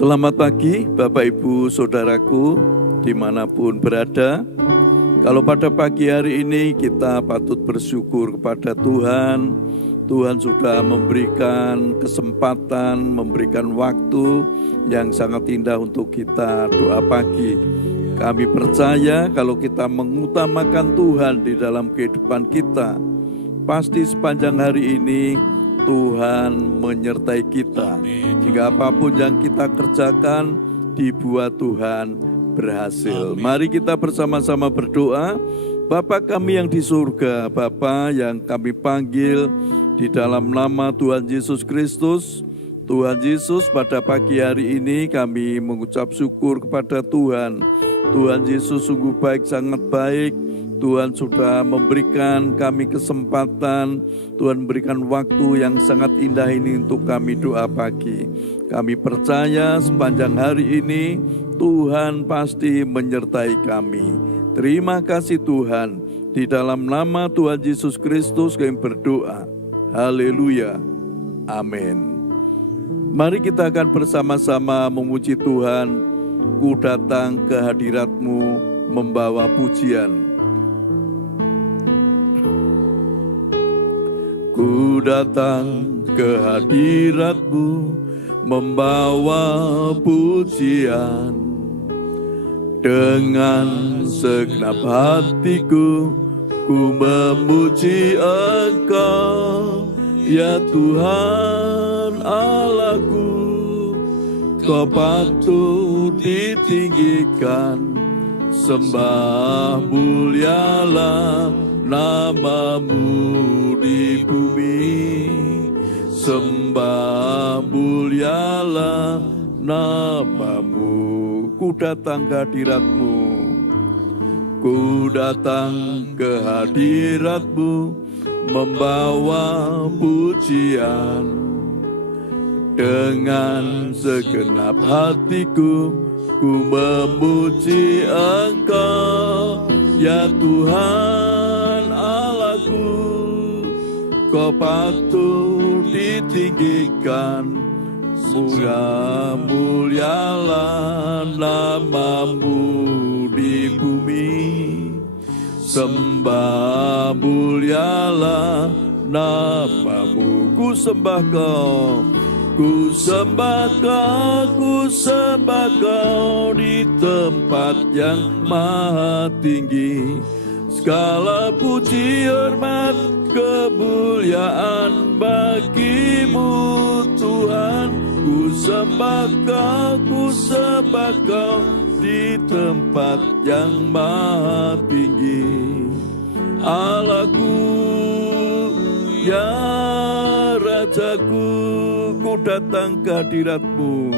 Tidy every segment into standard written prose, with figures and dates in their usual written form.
Selamat pagi Bapak Ibu Saudaraku dimanapun berada. Kalau pada pagi hari ini kita patut bersyukur kepada Tuhan. Tuhan sudah memberikan kesempatan, memberikan waktu yang sangat indah untuk kita doa pagi. Kami percaya kalau kita mengutamakan Tuhan di dalam kehidupan kita, pasti sepanjang hari ini Tuhan menyertai kita. Jika apapun yang kita kerjakan, dibuat Tuhan berhasil. Mari kita bersama-sama berdoa. Bapa kami yang di surga, Bapa yang kami panggil di dalam nama Tuhan Yesus Kristus. Tuhan Yesus, pada pagi hari ini kami mengucap syukur kepada Tuhan. Tuhan Yesus sungguh baik, sangat baik. Tuhan sudah memberikan kami kesempatan, Tuhan memberikan waktu yang sangat indah ini untuk kami doa pagi. Kami percaya sepanjang hari ini Tuhan pasti menyertai kami. Terima kasih Tuhan, di dalam nama Tuhan Yesus Kristus kami berdoa. Haleluya, amin. Mari kita akan bersama-sama memuji Tuhan. Ku datang ke hadirat-Mu membawa pujian. Ku datang ke hadirat-Mu membawa pujian. Dengan segenap hatiku ku memuji Engkau, ya Tuhan Allahku. Kau patut ditinggikan, sembah mulialah nama-Mu di bumi. Sembah mulialah nama-Mu. Ku datang ke hadirat-Mu, ku datang ke hadirat-Mu membawa pujian. Dengan segenap hatiku ku memuji Engkau, ya Tuhan Allahku. Kau patut ditinggikan, mulialah nama-Mu di bumi. Sembah mulialah nama-Mu. Ku sembah Kau, ku sembah Kau, ku sembah Kau di tempat yang maha tinggi. Segala puji, hormat, kemuliaan bagi-Mu Tuhan. Ku sembah Kau, ku sembah Kau di tempat yang maha tinggi. Allahku, ya Rajaku, ku datang ke hadirat-Mu.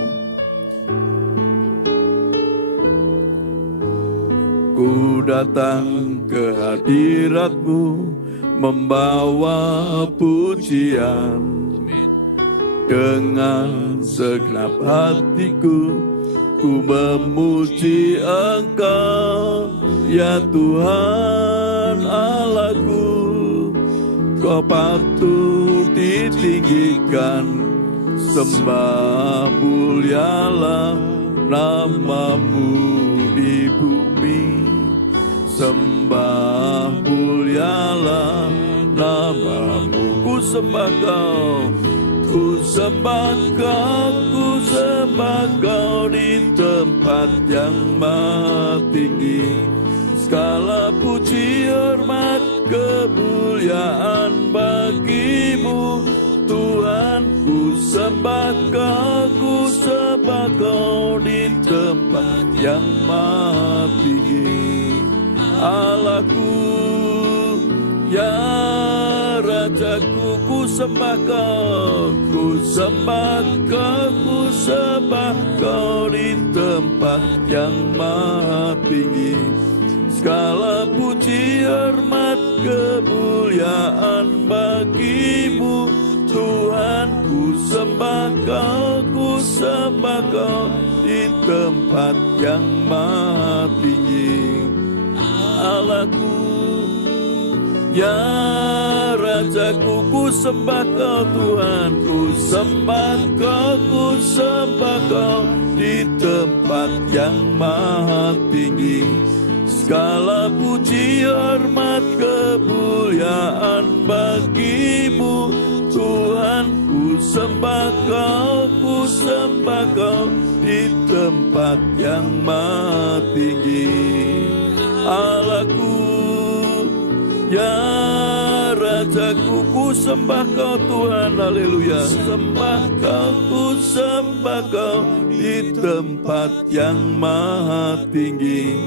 Ku datang ke hadirat-Mu membawa pujian. Dengan segenap hatiku ku memuji Engkau, ya Tuhan Allahku. Kau patut ditinggikan, sembah mulialah nama-Mu di bumi. Sembah mulialah nama-Mu. Ku sembah Kau, ku sembah Kau, ku sembah Kau di tempat yang maha tinggi. Segala puji, hormat, kemuliaan bagi-Mu Tuhan. Ku sembah Kau, ku sembah Kau di tempat yang maha tinggi. Allahku, ya Rajaku, ku sembah Kau, ku sembah Kau, ku sembah Kau di tempat yang maha tinggi. Segala puji, hormat, kemuliaan bagi-Mu Tuhan. Ku sembah Kau, ku sembah Kau di tempat yang maha tinggi. Allahku, ya Rajaku, Rajaku, ku sembah Kau Tuhan, ku sembah Kau, ku sembah Kau di tempat yang maha tinggi. Segala puji, hormat, kemuliaan bagimu Tuhan. Ku sembah Kau, ku sembah Kau di tempat yang maha tinggi. Allahku, ya Rajaku, ku sembah Kau Tuhan, haleluya. Sembah Kau, ku sembah Kau di tempat yang maha tinggi.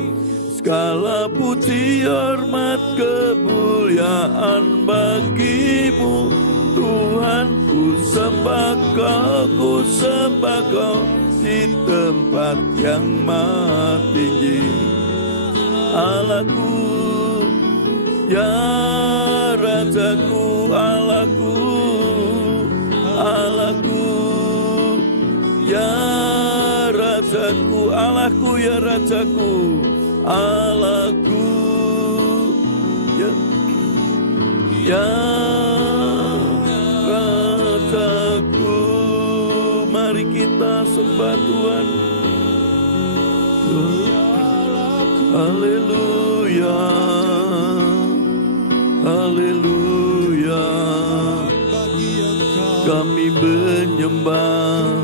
Segala puji, hormat, kemuliaan bagimu Tuhan. Ku sembah Kau, ku sembah Kau di tempat yang maha tinggi. Allahku, ya Rajaku, Allahku, Allahku, ya Rajaku, Allahku, ya Rajaku, Allahku, ya Rajaku. Mari kita sembah Tuhan. Haleluya, haleluya. Kami menyembah,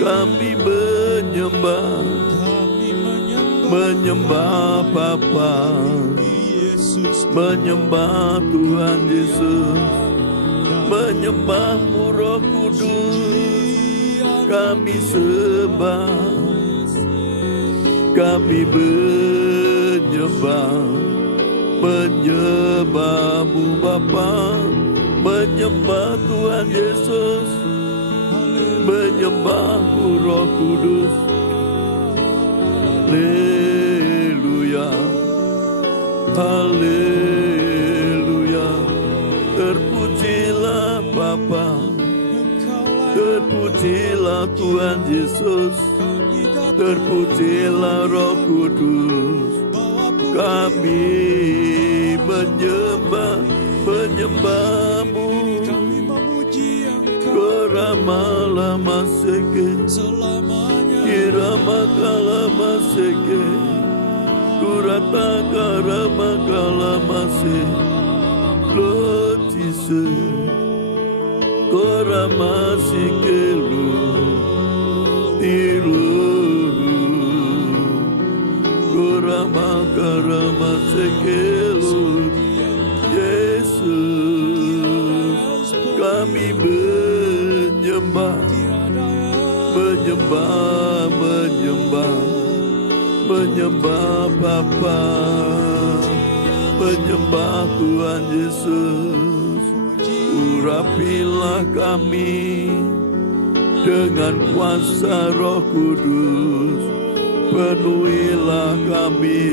kami menyembah, menyembah Bapa, menyembah Tuhan Yesus, menyembah-Mu Roh Kudus. Kami sembah, kami menyembah, menyembah-Mu Bapa, menyembah Tuhan Yesus, menyembah-Mu Roh Kudus. Haleluya, haleluya. Terpujilah Bapa, terpujilah Tuhan Yesus, terpujilah Roh Kudus. Kami menyembah, menyembah-Mu. Korama seke, irama kalama seke, kurata karama kalama se, Lord Jesus. Korama seke lu, tiru, korama karama seke lu, Yesus. Kami menyembah, menyembah, menyembah, menyembah Bapa, menyembah Tuhan Yesus. Urapilah kami dengan kuasa Roh Kudus, penuhilah kami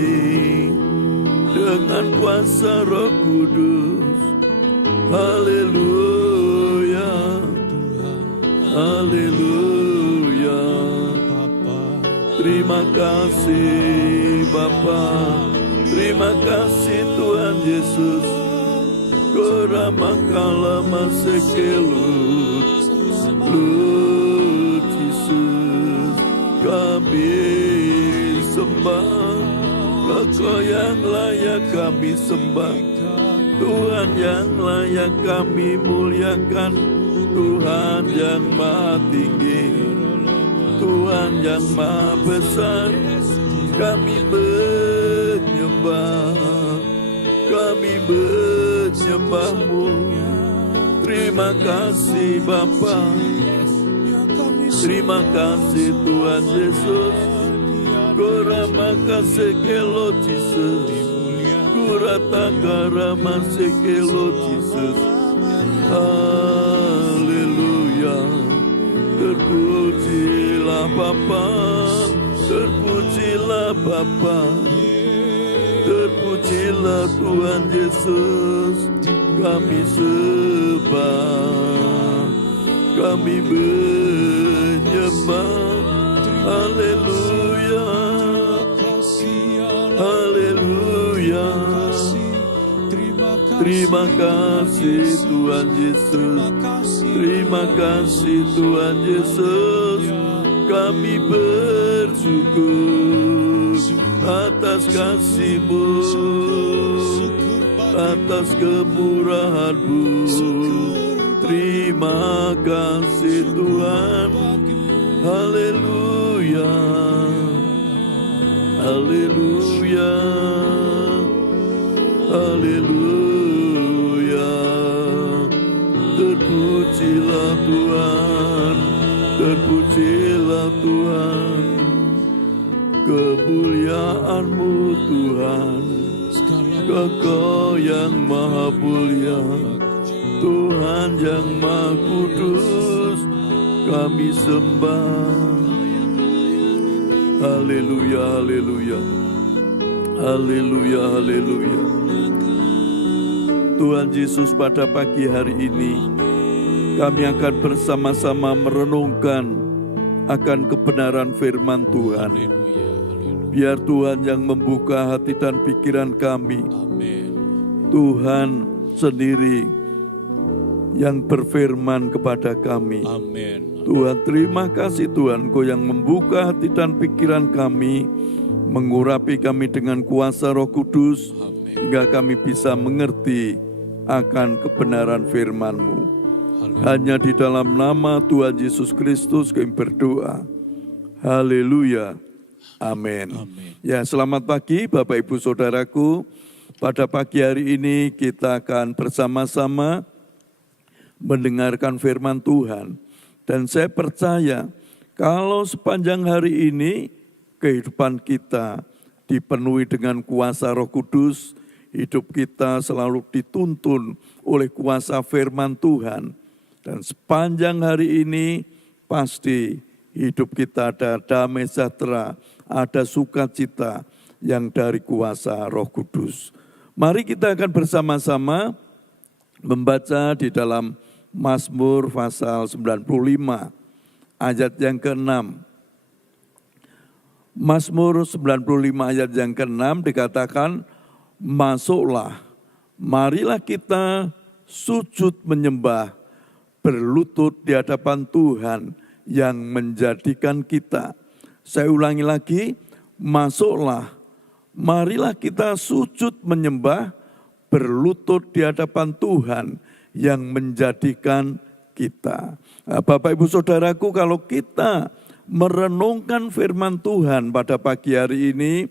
dengan kuasa Roh Kudus. Haleluya, haleluya. Terima kasih Bapa, terima kasih Tuhan Yesus. Korama kalama sekelut, Lord Jesus. Kami sembah, Kau yang layak kami sembah, Tuhan yang layak kami muliakan, Tuhan yang maha tinggi, Tuhan yang maha besar. Kami menyembah, kami menyembah-Mu. Terima kasih Bapa, terima kasih Tuhan Yesus. Korama kasih kelo Jesus, kurata karama sekelo Jesus. Haleluya. Terpujilah Bapa, terpujilah Bapa, terpujilah Tuhan Yesus. Kami sembah, kami menyembah. Haleluya, haleluya. Terima kasih Tuhan Yesus. Terima kasih Tuhan Yesus. Kami bersyukur atas kasih-Mu, atas kemurahan-Mu. Terima kasih Tuhan. Haleluya, haleluya, haleluya. Terpujilah Tuhan, terpujilah Tuhan. Kemuliaan-Mu Tuhan, Engkau yang maha mulia, Tuhan yang maha kudus, kami sembah. Haleluya, haleluya, haleluya, haleluya. Tuhan Yesus, pada pagi hari ini kami akan bersama-sama merenungkan akan kebenaran firman Tuhan. Biar Tuhan yang membuka hati dan pikiran kami. Tuhan sendiri yang berfirman kepada kami. Tuhan, terima kasih Tuhan, Engkau yang membuka hati dan pikiran kami, mengurapi kami dengan kuasa Roh Kudus, hingga kami bisa mengerti akan kebenaran firman-Mu. Hanya di dalam nama Tuhan Yesus Kristus kami berdoa. Haleluya. Amin. Ya, selamat pagi Bapak Ibu Saudaraku. Pada pagi hari ini kita akan bersama-sama mendengarkan firman Tuhan. Dan saya percaya kalau sepanjang hari ini kehidupan kita dipenuhi dengan kuasa Roh Kudus, hidup kita selalu dituntun oleh kuasa firman Tuhan. Dan sepanjang hari ini pasti hidup kita ada damai sejahtera, ada sukacita yang dari kuasa Roh Kudus. Mari kita akan bersama-sama membaca di dalam Mazmur pasal 95 ayat yang ke-6. Mazmur 95 ayat yang ke-6 dikatakan, masuklah, marilah kita sujud menyembah, berlutut di hadapan Tuhan yang menjadikan kita. Saya ulangi lagi, masuklah, marilah kita sujud menyembah, berlutut di hadapan Tuhan yang menjadikan kita. Nah, Bapak Ibu Saudaraku, kalau kita merenungkan firman Tuhan pada pagi hari ini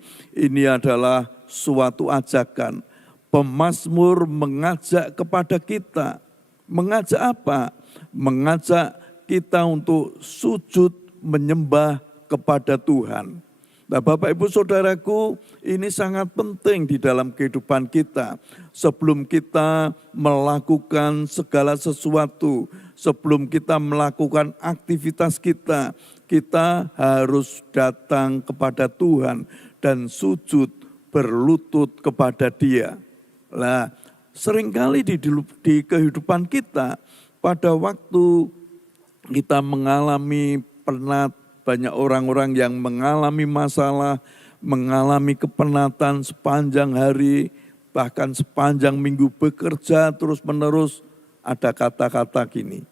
adalah suatu ajakan. Pemazmur mengajak kepada kita. Mengajak apa? Mengajak kita untuk sujud menyembah kepada Tuhan. Nah, Bapak Ibu Saudaraku, ini sangat penting di dalam kehidupan kita. Sebelum kita melakukan segala sesuatu, sebelum kita melakukan aktivitas kita, kita harus datang kepada Tuhan dan sujud berlutut kepada Dia. Nah, seringkali di kehidupan kita, pada waktu kita mengalami penat, banyak orang-orang yang mengalami masalah, mengalami kepenatan sepanjang hari, bahkan sepanjang minggu bekerja terus-menerus, ada kata-kata gini,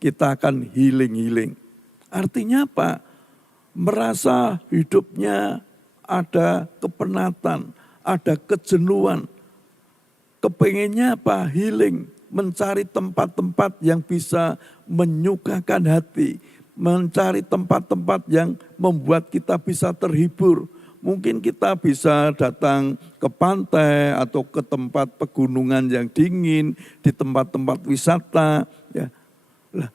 kita akan healing. Artinya apa? Merasa hidupnya ada kepenatan, ada kejenuhan. Kepengennya apa? Healing, mencari tempat-tempat yang bisa menyukakan hati, mencari tempat-tempat yang membuat kita bisa terhibur. Mungkin kita bisa datang ke pantai atau ke tempat pegunungan yang dingin, di tempat-tempat wisata. Ya. Nah,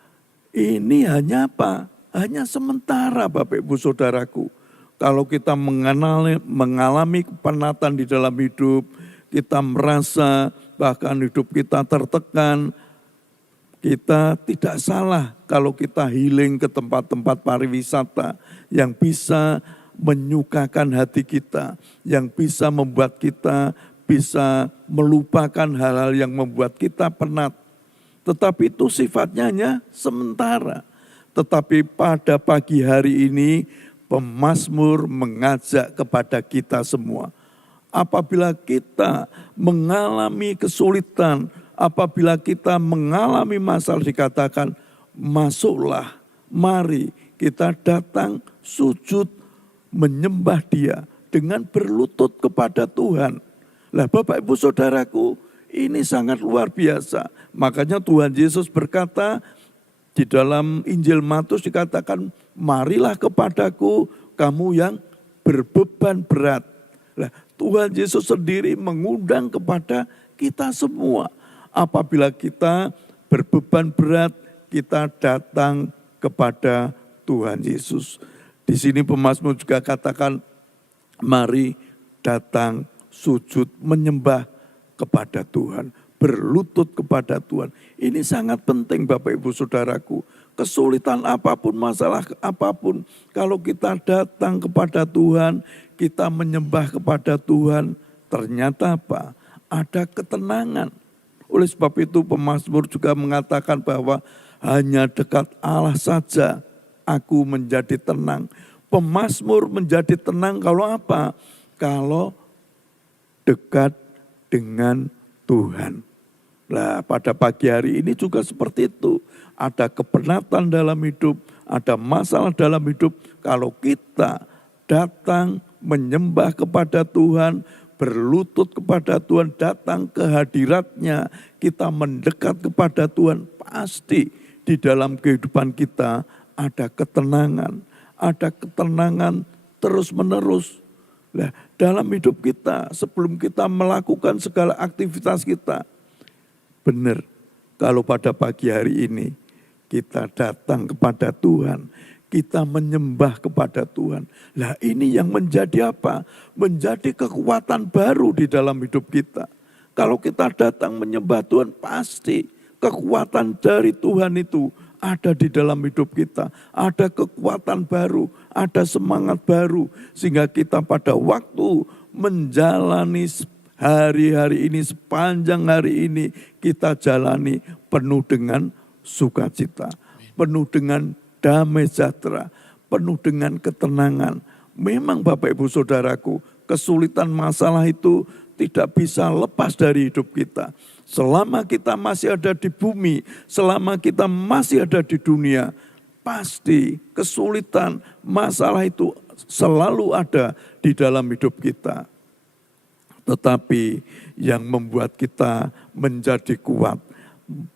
ini hanya apa? Hanya sementara Bapak Ibu Saudaraku. Kalau kita mengalami kepenatan di dalam hidup, kita merasa bahkan hidup kita tertekan, kita tidak salah kalau kita healing ke tempat-tempat pariwisata yang bisa menyukakan hati kita, yang bisa membuat kita bisa melupakan hal-hal yang membuat kita penat. Tetapi itu sifatnya hanya sementara. Tetapi pada pagi hari ini pemazmur mengajak kepada kita semua. apabila kita mengalami kesulitan, apabila kita mengalami masalah, dikatakan masuklah, mari kita datang sujud menyembah Dia dengan berlutut kepada Tuhan. Lah Bapak Ibu Saudaraku, ini sangat luar biasa. Makanya Tuhan Yesus berkata di dalam Injil Matius, dikatakan marilah kepadaku kamu yang berbeban berat. Nah, Tuhan Yesus sendiri mengundang kepada kita semua. Apabila kita berbeban berat, kita datang kepada Tuhan Yesus. Di sini pemazmur juga katakan, mari datang sujud menyembah kepada Tuhan, berlutut kepada Tuhan. Ini sangat penting Bapak Ibu Saudaraku. Kesulitan apapun, masalah apapun, kalau kita datang kepada Tuhan, kita menyembah kepada Tuhan, ternyata apa? Ada ketenangan. Oleh sebab itu pemazmur juga mengatakan bahwa hanya dekat Allah saja aku menjadi tenang. Pemazmur menjadi tenang kalau apa? Kalau dekat dengan Tuhan. Nah, pada pagi hari ini juga seperti itu. Ada kepenatan dalam hidup, ada masalah dalam hidup. Kalau kita datang menyembah kepada Tuhan, berlutut kepada Tuhan, datang ke hadirat-Nya, kita mendekat kepada Tuhan, pasti di dalam kehidupan kita ada ketenangan. Ada ketenangan terus-menerus. Nah, dalam hidup kita, sebelum kita melakukan segala aktivitas kita, benar, kalau pada pagi hari ini kita datang kepada Tuhan, kita menyembah kepada Tuhan. Nah, ini yang menjadi apa? Menjadi kekuatan baru di dalam hidup kita. Kalau kita datang menyembah Tuhan, pasti kekuatan dari Tuhan itu ada di dalam hidup kita. Ada kekuatan baru, ada semangat baru. Sehingga kita pada waktu menjalani hari-hari ini, sepanjang hari ini, kita jalani penuh dengan sukacita, penuh dengan damai sejahtera, penuh dengan ketenangan. Memang Bapak Ibu Saudaraku, kesulitan masalah itu tidak bisa lepas dari hidup kita. Selama kita masih ada di bumi, selama kita masih ada di dunia, pasti kesulitan, masalah itu selalu ada di dalam hidup kita. Tetapi yang membuat kita menjadi kuat,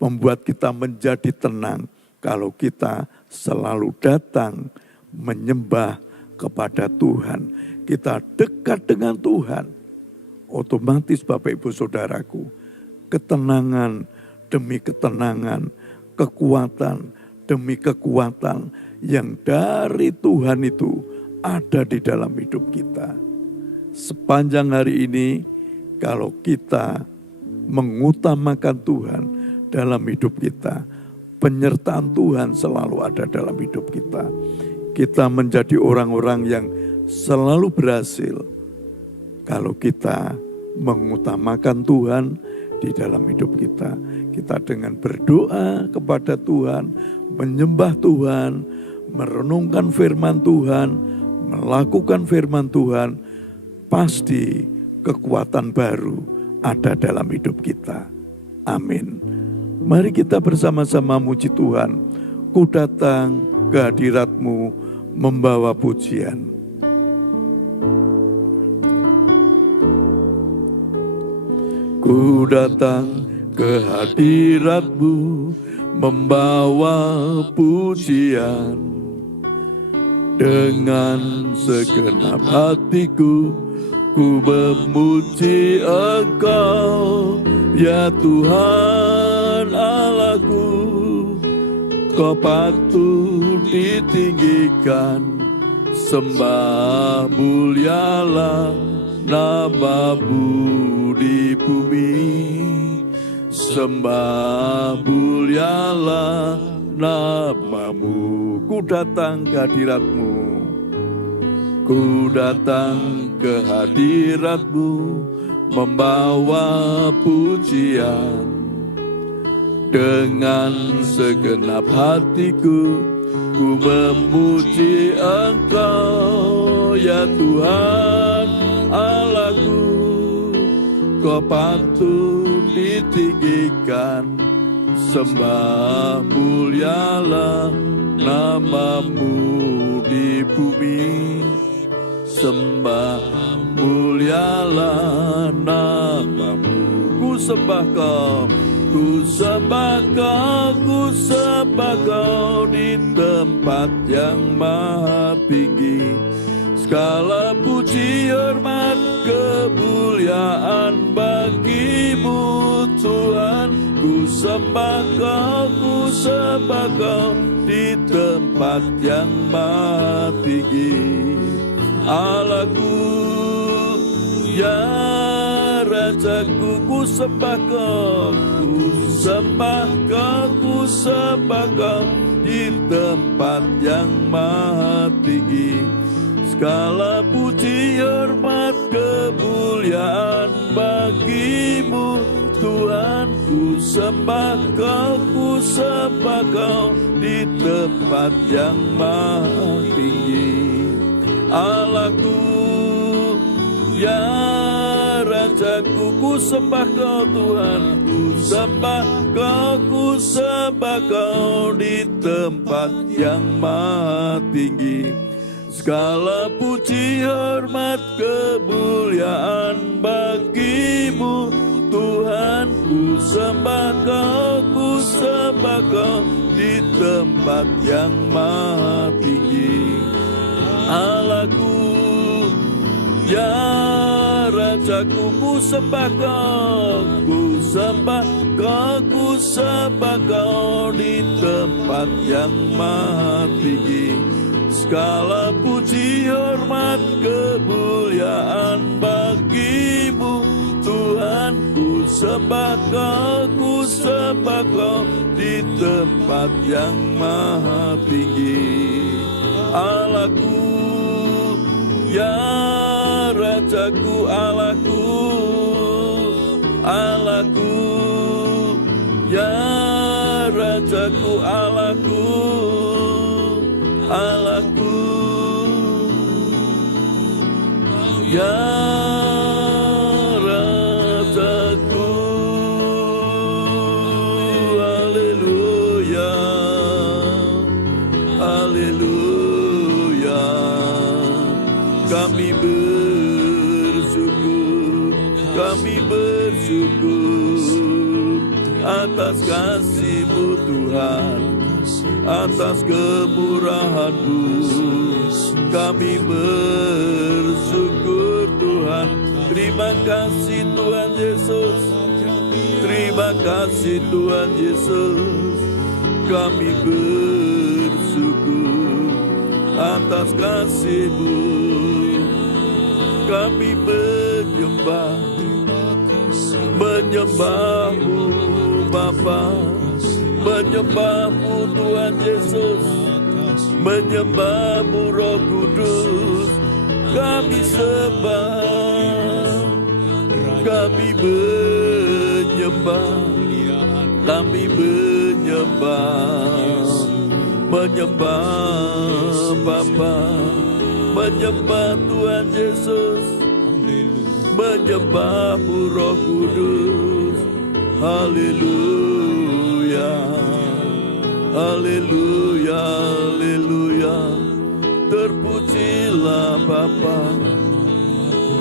membuat kita menjadi tenang, kalau kita selalu datang menyembah kepada Tuhan. Kita dekat dengan Tuhan. Otomatis Bapak Ibu Saudaraku, ketenangan demi ketenangan, kekuatan demi kekuatan yang dari Tuhan itu ada di dalam hidup kita. Sepanjang hari ini, kalau kita mengutamakan Tuhan dalam hidup kita, penyertaan Tuhan selalu ada dalam hidup kita. Kita menjadi orang-orang yang selalu berhasil kalau kita mengutamakan Tuhan di dalam hidup kita. Kita dengan berdoa kepada Tuhan, menyembah Tuhan, merenungkan firman Tuhan, melakukan firman Tuhan, pasti kekuatan baru ada dalam hidup kita. Amin. Mari kita bersama-sama muji Tuhan. Ku datang ke hadirat-Mu membawa pujian. Ku datang ke hadirat-Mu membawa pujian. Dengan segenap hatiku ku memuji Engkau, ya Tuhan Allahku. Kau patut ditinggikan, sembah mulialah nama-Mu di bumi. Sembah mulialah nama-Mu. Ku datang ke hadirat-Mu, ku datang ke hadirat-Mu membawa pujian. Dengan segenap hatiku ku memuji Engkau, ya Tuhan Allahku. Kau patut ditinggikan, sembah mulialah namamu di bumi. Sembah mulialah namamu. Ku sembah kau, ku sembah kau, ku sembah kau di tempat yang maha tinggi. Segala puji, hormat, kemuliaan bagimu Tuhan. Ku sembah kau, ku sembah kau di tempat yang maha tinggi. Allahku, ya Rajaku, ku sembah kau, ku sembah kau, ku sembah kau di tempat yang maha tinggi. Segala puji, hormat, kemuliaan bagimu Tuhan. Ku sembah kau, ku sembah kau di tempat yang maha tinggi. Allahku, ya Rajaku, ku sembah kau Tuhan. Ku sembah kau, ku sembah kau di tempat yang maha tinggi. Segala puji, hormat, kemuliaan bagimu Tuhan. Ku sembah kau, ku sembah kau di tempat yang maha tinggi. Allahku, ya Rajaku, ku sembah kau, ku sembah kau, ku sembah kau di tempat yang maha tinggi. Segala puji, hormat, kemuliaan bagimu Tuhan. Ku sembah kau, ku sembah kau di tempat yang maha tinggi. Allahku, ya Rajaku, Allahku, Allahku, ya Rajaku, Allahku, Allahku, ya Rajaku. Haleluya, haleluya. Kami bersyukur, kami bersyukur atas kasih-Mu Tuhan, atas kemurahan-Mu. Kami bersyukur Tuhan. Terima kasih Tuhan Yesus, terima kasih Tuhan Yesus. Kami bersyukur atas kasih-Mu. Kami menyembah-Mu Bapa, menyembah-Mu Tuhan Yesus, menyembah-Mu Roh Kudus. Kami sembah, kami menyembah, kami menyembah Bapa, menyembah Tuhan Yesus, menyembah-Mu Roh Kudus. Haleluya, haleluya, haleluya. Terpujilah Bapa,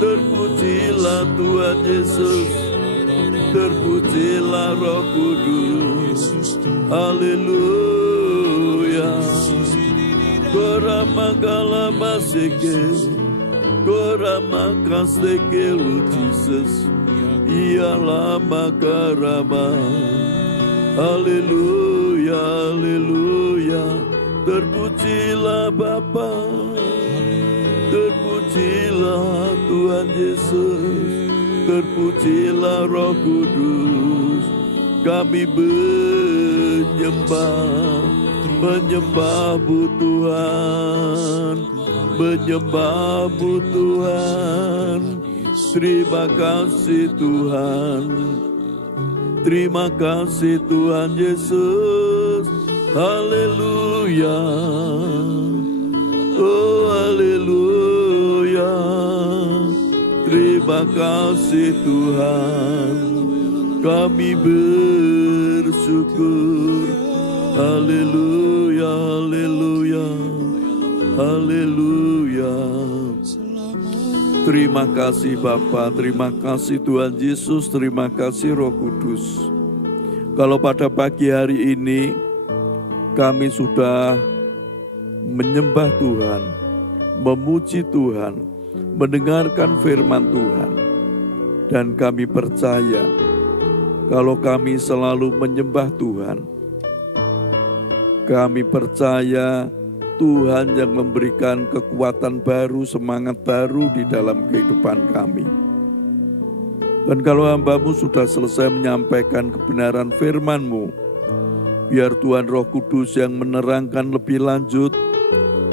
terpujilah Tuhan Yesus, terpujilah Roh Kudus. Haleluya. Korama kalama seke, korama kasteke lu Jesus. Ialah makarama. Haleluya, haleluya. Terpujilah Bapa, terpujilah Tuhan Yesus, terpujilah Roh Kudus. Kami menyembah-Mu Tuhan, menyembah-Mu Tuhan. Terima kasih Tuhan, terima kasih Tuhan Yesus. Haleluya, oh haleluya. Terima Terima kasih Tuhan, kami bersyukur. Haleluya, haleluya, haleluya. Terima kasih Bapa, terima kasih Tuhan Yesus, terima kasih Roh Kudus. Kalau pada pagi hari ini kami sudah menyembah Tuhan, memuji Tuhan, mendengarkan firman Tuhan, dan kami percaya kalau kami selalu menyembah Tuhan, kami percaya Tuhan yang memberikan kekuatan baru, semangat baru di dalam kehidupan kami. Dan kalau hamba-Mu sudah selesai menyampaikan kebenaran firman-Mu, biar Tuhan Roh Kudus yang menerangkan lebih lanjut,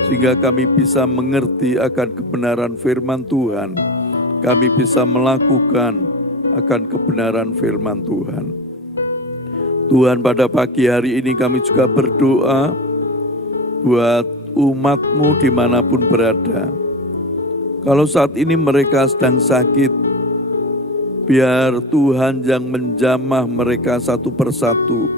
sehingga kami bisa mengerti akan kebenaran firman Tuhan. Kami bisa melakukan akan kebenaran firman Tuhan. Tuhan, pada pagi hari ini kami juga berdoa buat umat-Mu dimanapun berada. Kalau saat ini mereka sedang sakit, biar Tuhan yang menjamah mereka satu persatu.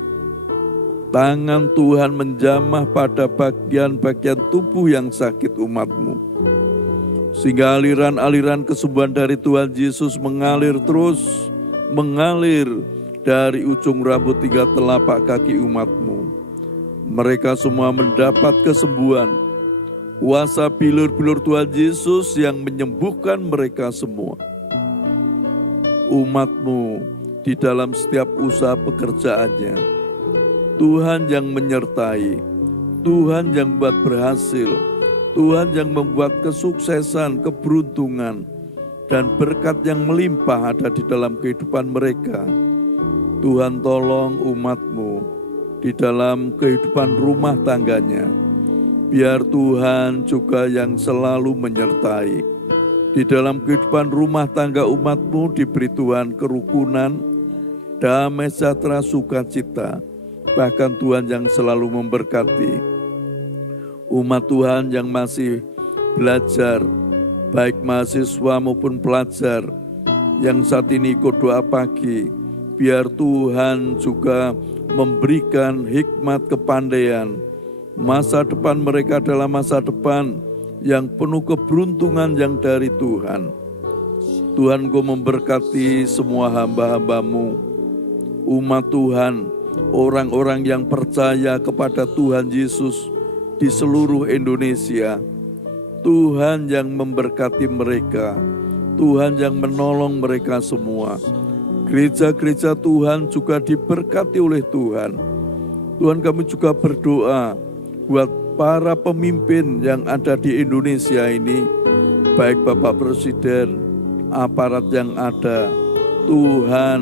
Tangan Tuhan menjamah pada bagian-bagian tubuh yang sakit umat-Mu, sehingga aliran-aliran kesembuhan dari Tuhan Yesus mengalir terus, mengalir dari ujung rambut hingga telapak kaki umat-Mu. Mereka semua mendapat kesembuhan. Kuasa bilur-bilur Tuhan Yesus yang menyembuhkan mereka semua. Umat-Mu di dalam setiap usaha pekerjaannya, Tuhan yang menyertai, Tuhan yang buat berhasil, Tuhan yang membuat kesuksesan, keberuntungan, dan berkat yang melimpah ada di dalam kehidupan mereka. Tuhan tolong umat-Mu di dalam kehidupan rumah tangganya. Biar Tuhan juga yang selalu menyertai. Di dalam kehidupan rumah tangga umat-Mu diberi Tuhan kerukunan, damai sejahtera, sukacita. Bahkan Tuhan yang selalu memberkati umat Tuhan yang masih belajar, baik mahasiswa maupun pelajar yang saat ini ikut doa pagi. Biar Tuhan juga memberikan hikmat kepandaian. Masa depan mereka adalah masa depan yang penuh keberuntungan yang dari Tuhan. Tuhan, Kau memberkati semua hamba-hamba-Mu, umat Tuhan, orang-orang yang percaya kepada Tuhan Yesus di seluruh Indonesia. Tuhan yang memberkati mereka, Tuhan yang menolong mereka semua. Gereja-gereja Tuhan juga diberkati oleh Tuhan. Tuhan, kami juga berdoa buat para pemimpin yang ada di Indonesia ini, baik Bapak Presiden, aparat yang ada. Tuhan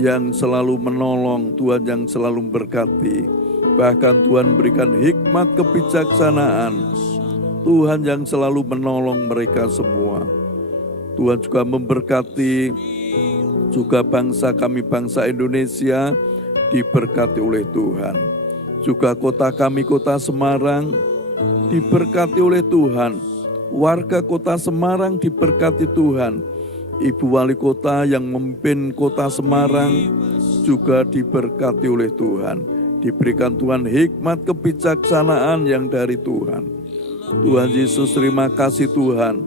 yang selalu menolong, Tuhan yang selalu memberkati. Bahkan Tuhan berikan hikmat kebijaksanaan. Tuhan yang selalu menolong mereka semua. Tuhan juga memberkati juga bangsa kami, bangsa Indonesia, diberkati oleh Tuhan. Juga kota kami, kota Semarang, diberkati oleh Tuhan. Warga kota Semarang diberkati Tuhan. Ibu Wali Kota yang memimpin kota Semarang juga diberkati oleh Tuhan. Diberikan Tuhan hikmat kebijaksanaan yang dari Tuhan. Tuhan Yesus, terima kasih Tuhan.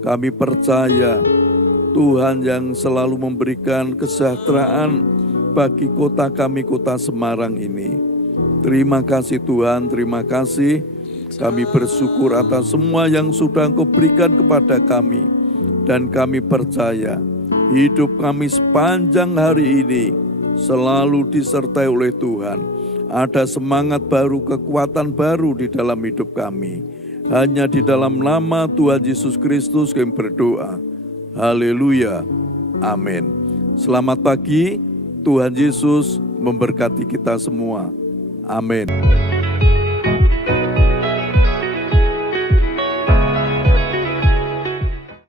Kami percaya Tuhan yang selalu memberikan kesejahteraan bagi kota kami, kota Semarang ini. Terima kasih Tuhan, terima kasih. Kami bersyukur atas semua yang sudah Engkau berikan kepada kami. Dan kami percaya hidup kami sepanjang hari ini selalu disertai oleh Tuhan. Ada semangat baru, kekuatan baru di dalam hidup kami. Hanya di dalam nama Tuhan Yesus Kristus kami berdoa. Haleluya, amin. Selamat pagi, Tuhan Yesus memberkati kita semua. Amin.